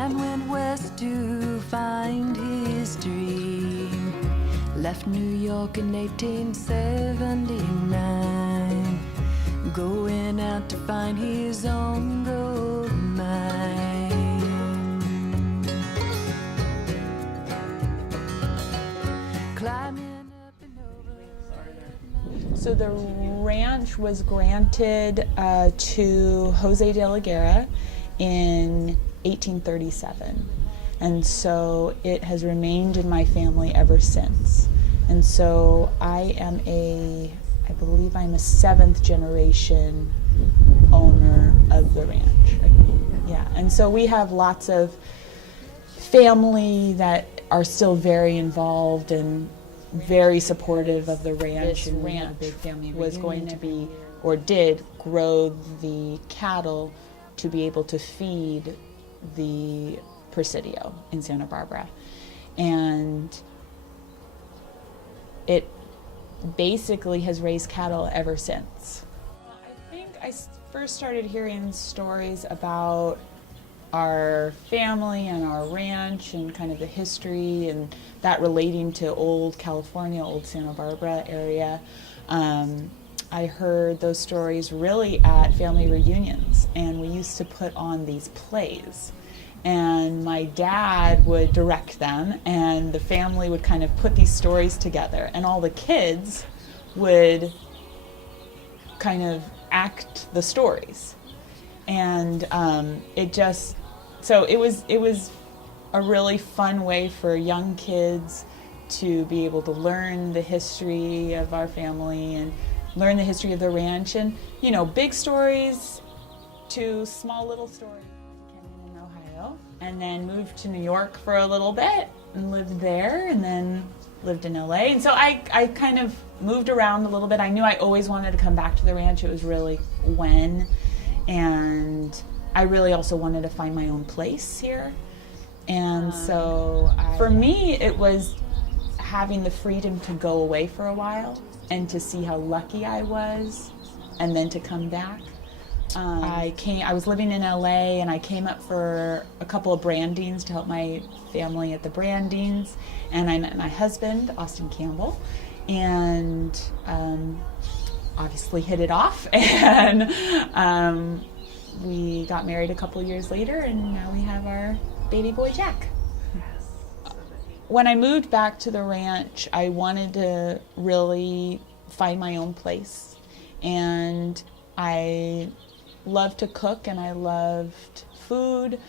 man went west to find his dream. Left New York in 1879, going out to find his own gold mine. Climbing up and over. So the ranch was granted to Jose de la Guerra in 1837, and so it has remained in my family ever since. And so I believe I'm a 7th generation owner of the ranch. Yeah, and so we have lots of family that are still very involved and very supportive of the ranch. And ranch was going to be, or did, grow the cattle to be able to feed the Presidio in Santa Barbara. And it basically has raised cattle ever since. I think I first started hearing stories about our family and our ranch and kind of the history and that relating to old California, old Santa Barbara area. I heard those stories really at family reunions, and we used to put on these plays. And my dad would direct them, and the family would kind of put these stories together, and all the kids would kind of act the stories. And it was a really fun way for young kids to be able to learn the history of our family and learn the history of the ranch, and big stories to small little stories. In Ohio, and then moved to New York for a little bit and lived there, and then lived in LA. And so I kind of moved around a little bit. I knew I always wanted to come back to the ranch. It was really when, and I really also wanted to find my own place here. And so for me, it was having the freedom to go away for a while and to see how lucky I was, and then to come back. I was living in LA, and I came up for a couple of brandings to help my family at the brandings, and I met my husband, Austin Campbell, and obviously hit it off, and we got married a couple years later, and now we have our baby boy Jack. When I moved back to the ranch, I wanted to really find my own place, and I loved to cook, and I loved food,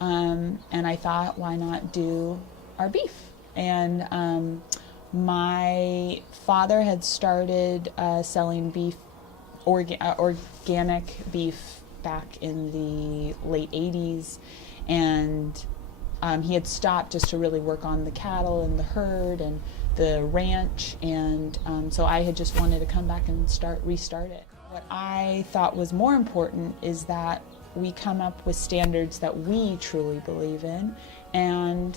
and I thought, why not do our beef? And my father had started selling beef, organic beef, back in the late 80s, and he had stopped just to really work on the cattle and the herd and the ranch, and so I had just wanted to come back and restart it. What I thought was more important is that we come up with standards that we truly believe in, and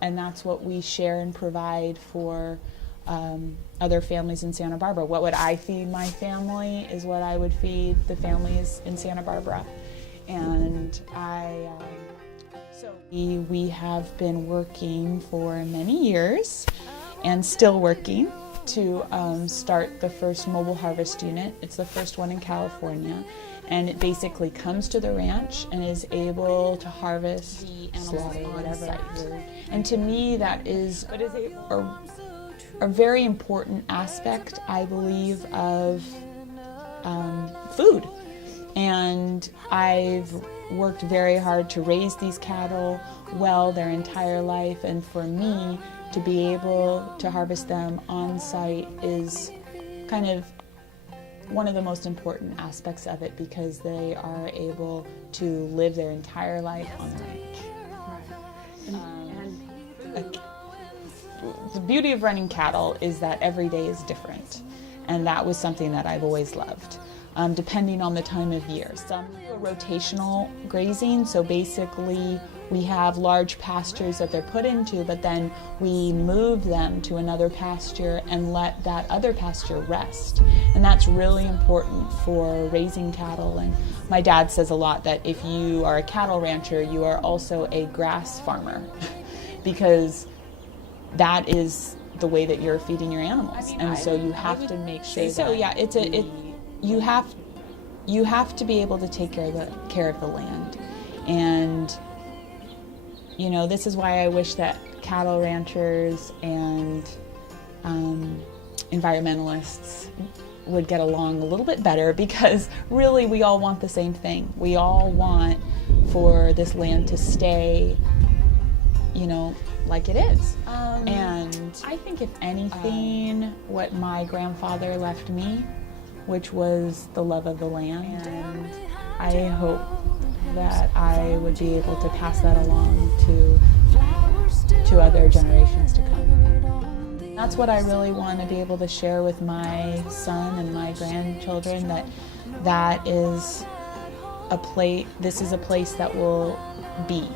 that's what we share and provide for other families in Santa Barbara. What would I feed my family is what I would feed the families in Santa Barbara. And so we have been working for many years, and still working, to start the first mobile harvest unit. It's the first one in California, and it basically comes to the ranch and is able to harvest the animals on site. And to me, that is a very important aspect, I believe, of food. And I've worked very hard to raise these cattle well their entire life, and for me to be able to harvest them on site is kind of one of the most important aspects of it, because they are able to live their entire life on the ranch. The beauty of running cattle is that every day is different, and that was something that I've always loved. Depending on the time of year. Some do a rotational grazing, so basically we have large pastures that they're put into, but then we move them to another pasture and let that other pasture rest. And that's really important for raising cattle. And my dad says a lot that if you are a cattle rancher, you are also a grass farmer because that is the way that you're feeding your animals. And so you have to make sure you have to be able to take care of the land. And you know, this is why I wish that cattle ranchers and environmentalists would get along a little bit better, because really we all want the same thing. We all want for this land to stay, you know, like it is. And I think if anything, what my grandfather left me, which was the love of the land, and I hope that I would be able to pass that along to other generations to come. That's what I really want to be able to share with my son and my grandchildren, that is a place, this is a place that will be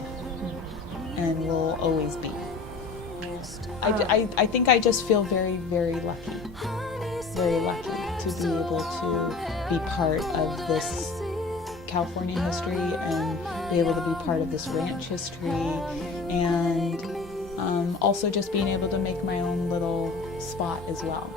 and will always be. I think I just feel very, very lucky to be able to be part of this California history and be able to be part of this ranch history, and also just being able to make my own little spot as well.